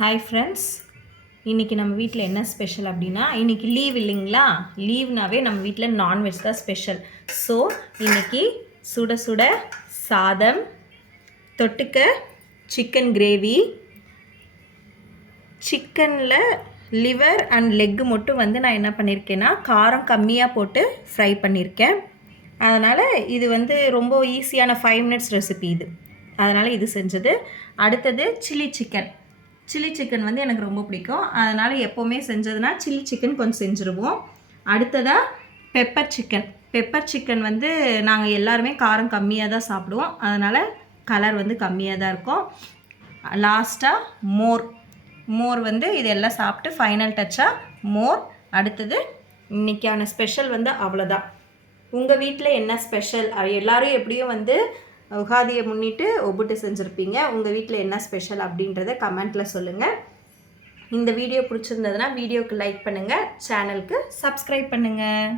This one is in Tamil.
ஹாய் ஃப்ரெண்ட்ஸ், இன்றைக்கி நம்ம வீட்டில் என்ன ஸ்பெஷல் அப்படின்னா, இன்றைக்கி லீவ் இல்லைங்களா? லீவ்னாவே நம்ம வீட்டில் நான்வெஜ் தான் ஸ்பெஷல். ஸோ இன்றைக்கி சுட சுட சாதம், தொட்டுக்க சிக்கன் கிரேவி, சிக்கனில் லிவர் அண்ட் லெக்கு மட்டும் நான் என்ன பண்ணியிருக்கேன்னா காரம் கம்மியாக போட்டு ஃப்ரை பண்ணியிருக்கேன். அதனால் இது ரொம்ப ஈஸியான 5 மினிட்ஸ் ரெசிபி இது. அதனால் இது செஞ்சது. அடுத்தது சில்லி சிக்கன் எனக்கு ரொம்ப பிடிக்கும். அதனால் எப்போவுமே செஞ்சதுன்னா சில்லி சிக்கன் கொஞ்சம் செஞ்சுருவோம். அடுத்ததாக பெப்பர் சிக்கன் நாங்கள் எல்லாருமே காரம் கம்மியாக தான் சாப்பிடுவோம். அதனால் கலர் கம்மியாக தான் இருக்கும். லாஸ்ட்டாக மோர் இதெல்லாம் சாப்பிட்டு ஃபைனல் டச்சாக மோர். அடுத்தது இன்றைக்கான ஸ்பெஷல் அவ்வளோதான். உங்கள் வீட்டில் என்ன ஸ்பெஷல்? எல்லோரும் எப்படியும் உகாதியை முன்னிட்டு ஒப்புட்டு செஞ்சுருப்பீங்க. உங்கள் வீட்டில் என்ன ஸ்பெஷல் அப்படின்றத கமெண்ட்டில் சொல்லுங்கள். இந்த வீடியோ பிடிச்சிருந்ததுன்னா வீடியோக்கு லைக் பண்ணுங்கள், சேனலுக்கு சப்ஸ்கிரைப் பண்ணுங்கள்.